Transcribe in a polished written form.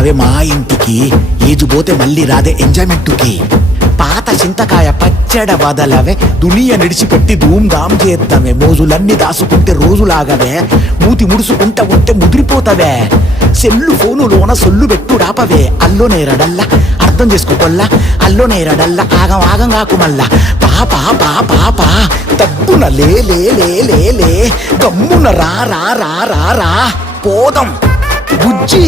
రావే మా ఇంటికి, ఏజు పోతే మళ్ళీ రాదే ఎంజాయ్మెంట్కి. పాత చింతకాయ పచ్చడ వదలవే, దునియ నిడిచిపెట్టి ధూమ్ ధామ్ చేద్దామే. మోజులన్నీ దాసుకుంటే రోజులాగవే, మూతి ముడుసుకుంట ఉంటే ముదిరిపోతావే. సెల్లు ఫోనులోన సొల్లు పెట్టు రాపవే, అల్లో నేరడల్లా అర్థం చేసుకోకొల్లా, అల్లో నేరడల్లా ఆగం ఆగం కాకు మల్లా. పాపా పాపా పా తగ్గున లే లే లే లే లే, గమ్మున రా రా రా రా రా, పోదం బుజ్జి.